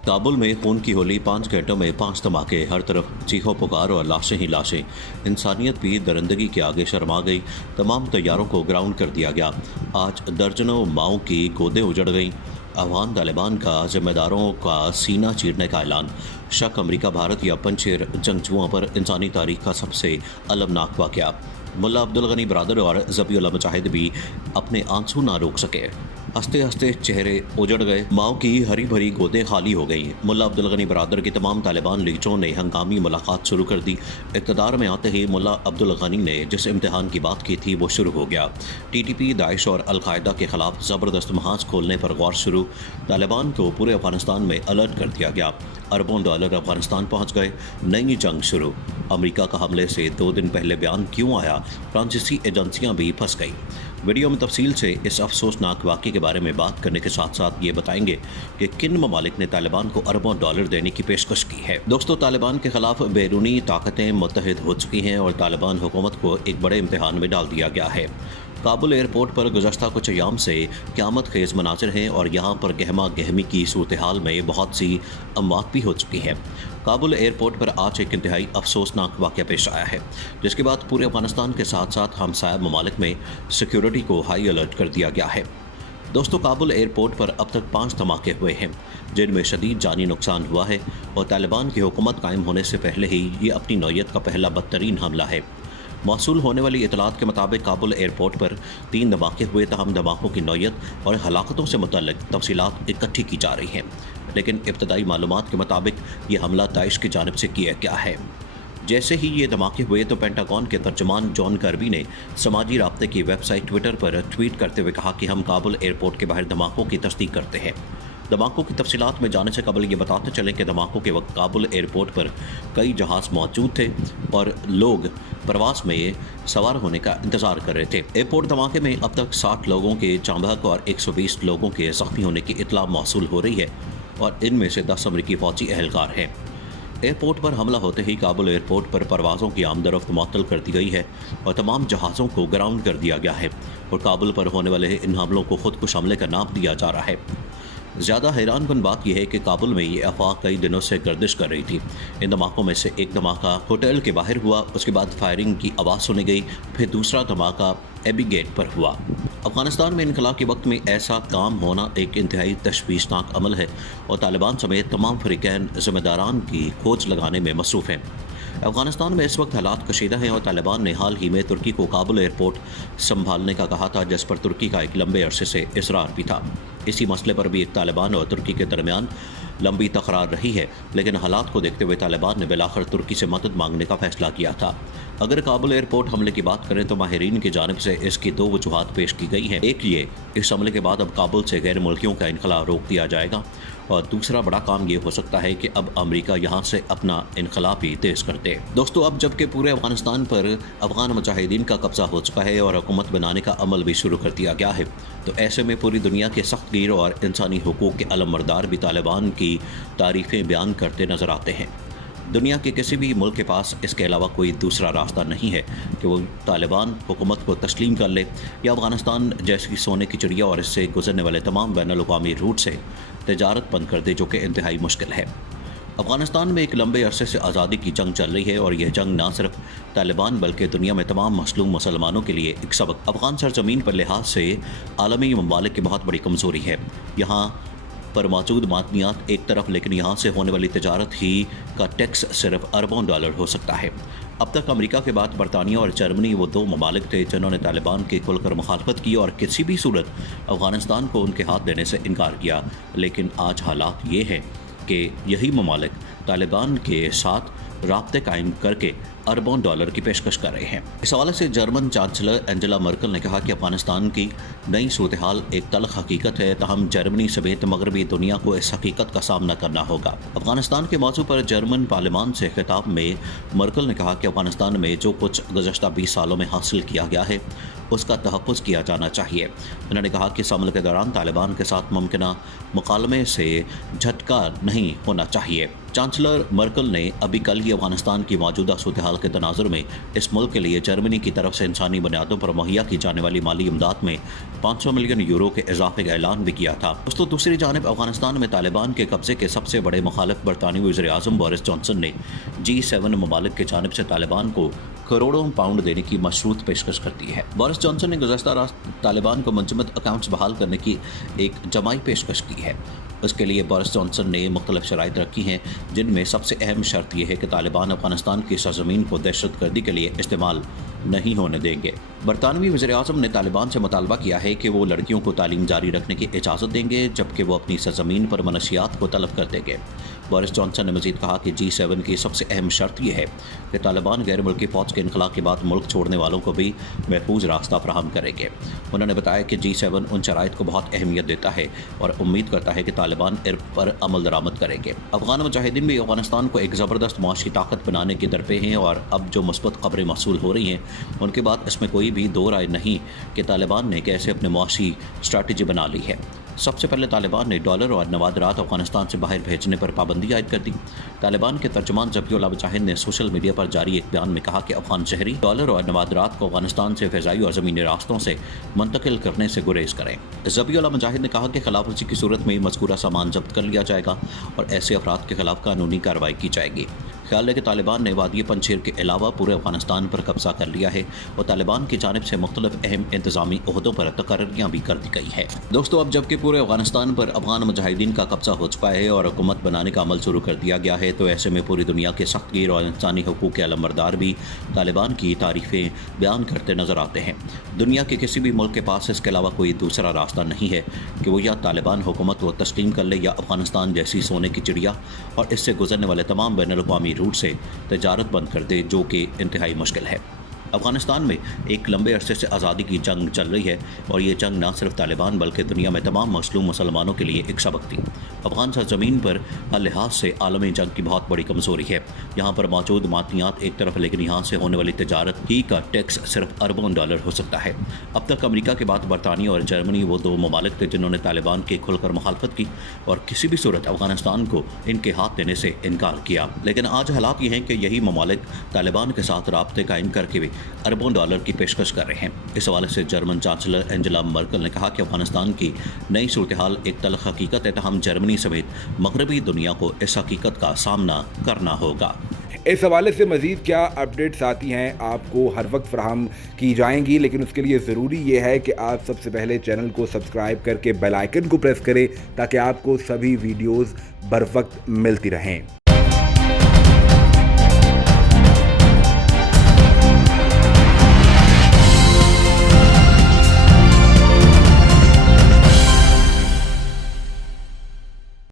काबुल में खून की होली 5 घंटों में 5 धमाके, हर तरफ चीखों पुकार और लाशें ही लाशें। इंसानियत भी दरिंदगी के आगे शर्मा गई। तमाम तैयारों को ग्राउंड कर दिया गया। आज दर्जनों माओं की गोदें उजड़ गईं। अफगान तालिबान का जिम्मेदारों का सीना चीरने का ऐलान। शक अमेरिका, भारत या पंचेर जंगजुओं पर इंसानी तारीख का सबसे अलमनाक वाक़या। मुल्ला अब्दुल गनी बरादर और ज़बीउल्लाह मुजाहिद भी अपने आंसू ना रोक सके। हंसते हंसते चेहरे उजड़ गए। माओ की हरी भरी गोदें खाली हो गईं। मुल्ला अब्दुल गनी बरादर की तमाम तालिबान लीचों ने हंगामी मुलाकात शुरू कर दी। इक़्तिदार में आते ही मुल्ला अब्दुल गनी ने जिस इम्तिहान की बात की थी वो शुरू हो गया। TTP, दाइश और अलकायदा के खिलाफ ज़बरदस्त महाज खोलने पर गौर शुरू। तालिबान को पूरे अफगानिस्तान में अलर्ट कर दिया गया। अरबों डॉलर अफगानिस्तान पहुँच गए। नई जंग शुरू। अमेरिका का हमले से 2 दिन पहले बयान क्यों आया? फ्रांसीसी एजेंसियां भी फंस गईं। वीडियो में तफसील से इस अफसोसनाक वाक़े के बारे में बात करने के साथ साथ ये बताएंगे कि किन ममालिक ने तालिबान को अरबों डॉलर देने की पेशकश की है। दोस्तों, तालिबान के खिलाफ बैरूनी ताकतें मुत्तहिद हो चुकी हैं और तालिबान हुकूमत को एक बड़े इम्तिहान में डाल दिया गया है। काबुल एयरपोर्ट पर गुज़श्ता कुछ अयाम से क़यामत खेज़ मनाज़िर हैं और यहाँ पर गहमा गहमी की सूरत हाल में बहुत सी अमवात भी हो चुकी हैं। काबुल एयरपोर्ट पर आज एक इंतहाई अफसोसनाक वाक़या पेश आया है, जिसके बाद पूरे अफगानिस्तान के साथ साथ हमसाया ममालिक में सिक्योरिटी को हाई अलर्ट कर दिया गया है। दोस्तों, काबुल एयरपोर्ट पर अब तक 5 धमाके हुए हैं, जिनमें शदीद जानी नुकसान हुआ है और तालिबान की हुकूमत कायम होने से पहले ही ये अपनी नौयत का पहला बदतरीन हमला है। मौसूल होने वाली इतलात के मुताबिक काबुल एयरपोर्ट पर 3 धमाके हुए, तहम धमाकों की नौयत और हलाकतों से मुतल्लिक तफसीलात इकट्ठी की जा रही हैं, लेकिन इब्तदाई मालूमात के मुताबिक ये हमला दाइश की जानिब से किया गया है। जैसे ही ये धमाके हुए तो पेंटागन के तर्जमान जॉन कर्बी ने समाजी राब्ते की वेबसाइट ट्विटर पर ट्वीट करते हुए कहा कि हम काबुल एयरपोर्ट के बाहर धमाकों की तस्दीक करते हैं। धमाकों की तफसीलात में जाने से कबल ये बताते चलें कि धमाकों के वक्त काबुल एयरपोर्ट पर कई जहाज़ मौजूद थे और लोग प्रवास में सवार होने का इंतज़ार कर रहे थे। एयरपोर्ट धमाके में अब तक 60 लोगों के जाँ बहक और 120 लोगों के ज़ख्मी होने की इतला मौसूल हो रही है और इनमें से 10 अमरीकी फ़ौजी एहलकार हैं। एयरपोर्ट पर हमला होते ही काबुल एयरपोर्ट पर परवाज़ों की आमदरफ्त मुअत्तल कर दी गई है और तमाम जहाज़ों को ग्राउंड कर दिया गया है और काबुल पर होने वाले इन हमलों को खुदकुश हमले का नाम दिया जा रहा है। ज़्यादा हैरानकुन बात यह है कि काबुल में ये अफवाह कई दिनों से गर्दिश कर रही थी। इन धमाकों में से एक धमाका होटल के बाहर हुआ, उसके बाद फायरिंग की आवाज़ सुनी गई, फिर दूसरा धमाका एबी गेट पर हुआ। अफगानिस्तान में इनकलाब के वक्त में ऐसा काम होना एक इंतहाई तशवीशनाक अमल है और तालिबान समेत तमाम फरीकैन ज़िम्मेदारान की खोज लगाने में मसरूफ़ हैं। अफगानिस्तान में इस वक्त हालात कशीदा हैं और तालिबान ने हाल ही में तुर्की को काबुल एयरपोर्ट संभालने का कहा था, जिस पर तुर्की का एक लंबे अरसे से इसरार भी था। इसी मसले पर भी एक तालिबान और तुर्की के दरमियान लंबी तकरार रही है, लेकिन हालात को देखते हुए तालिबान ने बिलाखिर तुर्की से मदद मांगने का फैसला किया था। अगर काबुल एयरपोर्ट हमले की बात करें तो माहिरीन की जानिब से इसकी 2 वजूहात पेश की गई हैं। एक ये, इस हमले के बाद अब काबुल से गैर मुल्कियों का इनखला रोक दिया जाएगा और दूसरा बड़ा काम ये हो सकता है कि अब अमेरिका यहाँ से अपना इनखला भी तेज़ कर दे। दोस्तों, अब जबकि पूरे अफगानिस्तान पर अफगान मुजाहिदीन का कब्जा हो चुका है और हुकूमत बनाने का अमल भी शुरू कर दिया गया है, तो ऐसे में पूरी दुनिया के सख्त गिर और इंसानी हुकूक के अलमबरदार भी तालिबान की तारीफ़ें बयान करते नज़र आते हैं। दुनिया के किसी भी मुल्क के पास इसके अलावा कोई दूसरा रास्ता नहीं है कि वो तालिबान हुकूमत को तस्लीम कर ले या अफगानिस्तान जैसी सोने की चिड़िया और इससे गुजरने वाले तमाम बैनुल-अक़वामी रूट से तजारत बंद कर दे, जो कि इंतहाई मुश्किल है। अफगानिस्तान में एक लंबे अरसे से आज़ादी की जंग चल रही है और यह जंग ना सिर्फ तालिबान बल्कि दुनिया में तमाम मसलूम मुसलमानों के लिए एक सबक। अफगान सरजमीन पर लिहाज से आलमी ममालिक की बहुत बड़ी कमज़ोरी है। यहाँ पर मौजूद मादनियात एक तरफ, लेकिन यहाँ से होने वाली तजारत ही का टैक्स सिर्फ अरबों डॉलर हो सकता है। अब तक अमेरिका के बाद बरतानिया और जर्मनी वो 2 ममालिक थे जिन्होंने तालिबान की खुलकर मुखालफत की और किसी भी सूरत अफगानिस्तान को उनके हाथ देने से इनकार किया। लेकिन आज हालात ये हैं कि यही ममालिक तालिबान के साथ राब्ते कायम करके अरबों डॉलर की पेशकश कर रहे हैं। इस हवाले से जर्मन चांसलर एंजेला मर्कल ने कहा कि अफगानिस्तान की नई सूरत हाल एक तल्ख हकीकत है, तहम जर्मनी समेत मगरबी दुनिया को इस हकीकत का सामना करना होगा। अफगानिस्तान के मौजू पर जर्मन पार्लियामान से खिताब में मर्कल ने कहा कि अफगानिस्तान में जो कुछ गुज़श्ता 20 सालों में हासिल किया गया है उसका तहफ़्फ़ुज़ किया जाना चाहिए। उन्होंने कहा कि इस हमले के दौरान तालिबान के साथ मुमकिना मुकालमे से झटका नहीं होना चाहिए। चांसलर मर्कल ने अभी कल ही अफगानिस्तान की मौजूदा सूरत-ए-हाल के तनाजुर में इस मुल्क के लिए जर्मनी की तरफ से इंसानी बुनियादों पर मुहैया की जाने वाली माली इमदाद में 500 मिलियन यूरो के इजाफे का ऐलान भी किया था। दोस्तों, दूसरी जानिब अफगानिस्तान में तालिबान के कब्जे के सबसे बड़े मुखालिफ बरतानवी वज़ीर-ए-आज़म बोरिस जॉनसन ने G7 ममालिक की जानिब से तालिबान को करोड़ों पाउंड देने की मशरूत पेशकश कर दी है। बोरिस जॉनसन ने गुज़श्ता रात तालिबान को मुंजमद अकाउंट्स बहाल करने की एक जमाई पेशकश की है। इसके लिए बोरिस जॉनसन ने मुख्तलिफ शराइत रखी हैं, जिनमें सबसे अहम शर्त यह है कि तालिबान अफगानिस्तान की सरजमीन को दहशतगर्दी के लिए इस्तेमाल नहीं होने देंगे। बरतानवी वज़ीर-ए-आज़म ने तालिबान से मुतालबा किया है कि वो लड़कियों को तालीम जारी रखने की इजाज़त देंगे, जबकि वो अपनी सरजमीन पर मनशियात को तलब कर देंगे। बोरिस जॉनसन ने मज़ीद कहा कि G7 की सबसे अहम शर्त यह है कि तालिबान गैर मुल्की फ़ौज के इनखला के बाद मुल्क छोड़ने वालों को भी महफूज रास्ता फराहम करेंगे। उन्होंने बताया कि G7 उन शराइत को बहुत अहमियत देता है और उम्मीद करता है कि तालिबान इर्क पर अमल दरामद करेंगे। अफगान मुजाहिदीन भी अफगानिस्तान को एक ज़बरदस्त मुआशी ताकत बनाने के दर पे हैं और अब जो मुस्बत खबरें मौसूल हो रही हैं, उनके बाद इसमें कोई भी दो राय नहीं कि तालिबान ने कैसे अपने मुआशी स्ट्रैटेजी बना ली है। सबसे पहले तालिबान ने डॉलर और नवादरात अफगानिस्तान से बाहर भेजने पर पाबंदी आयद कर दी। तालिबान के तर्जुमान ज़बीउल्लाह मुजाहिद ने सोशल मीडिया पर जारी एक बयान में कहा कि अफगान शहरी डॉलर और नवादरात को अफगानिस्तान से फ़िज़ाई और ज़मीनी रास्तों से मुंतकिल करने से गुरेज करें। ज़बीउल्लाह मुजाहिद ने कहा कि खिलाफवर्जी की सूरत में मज़कूरा सामान जब्त कर लिया जाएगा और ऐसे अफराद के खिलाफ कानूनी कार्रवाई की जाएगी। ख्याल है कि तालिबान ने वादी पंजशीर के अलावा पूरे अफगानिस्तान पर कब्जा कर लिया है और तालिबान की जानिब से मुख्तलिफ अहम इंतजामी ओहदों पर तकर्रियाँ भी कर दी गई है। दोस्तों, अब जबकि पूरे अफगानिस्तान पर अफगान मुजाहिदीन का कब्जा हो चुका है और हुकूमत बनाने का अमल शुरू कर दिया गया है, तो ऐसे में पूरी दुनिया के सख्तगीर और इंसानी हकूक़ के अलमबरदार भी तालिबान की तारीफ़ें बयान करते नज़र आते हैं। दुनिया के किसी भी मुल्क के पास इसके अलावा कोई दूसरा रास्ता नहीं है कि वो या तालिबान हुकूमत को तस्लीम कर ले या अफगानिस्तान जैसी सोने की चिड़िया और इससे गुजरने वाले तमाम बैनुल-अक़वामी रूट से तजारत बंद कर दे, जो कि इंतहाई मुश्किल है। अफगानिस्तान में एक लंबे अरसे से आज़ादी की जंग चल रही है और ये जंग न सिर्फ तालिबान बल्कि दुनिया में तमाम मज़लूम मुसलमानों के लिए एक सबक थी। अफगान सरज़मीन पर हर लिहाज से आलमी जंग की बहुत बड़ी कमज़ोरी है। यहाँ पर मौजूद मादनियात एक तरफ, लेकिन यहाँ से होने वाली तजारत ही का टैक्स सिर्फ अरबों डॉलर हो सकता है। अब तक अमरीका के बाद बरतानिया और जर्मनी वो दो ममालिक थे जिन्होंने तालिबान की खुलकर मुखालफत की और किसी भी सूरत अफगानिस्तान को इनके हाथ देने से इनकार किया। लेकिन आज हालात ये हैं कि यही ममालिक तालिबान के साथ राब्ते कायम करके भी अरबों डॉलर की पेशकश कर रहे हैं। इस हवाले से जर्मन चांसलर एंजेला मर्कल ने कहा कि अफगानिस्तान की नई सूरत-ए-हाल एक तल्ख हकीकत है, तहम जर्मनी समेत मगरबी दुनिया को इस हकीकत का सामना करना होगा। इस हवाले से मज़ीद क्या अपडेट्स आती हैं आपको हर वक्त फराहम की जाएंगी, लेकिन उसके लिए ज़रूरी ये है कि आप सबसे पहले चैनल को सब्सक्राइब करके बेल आइकन को प्रेस करें ताकि आपको सभी वीडियोज़ बर वक्त मिलती रहें।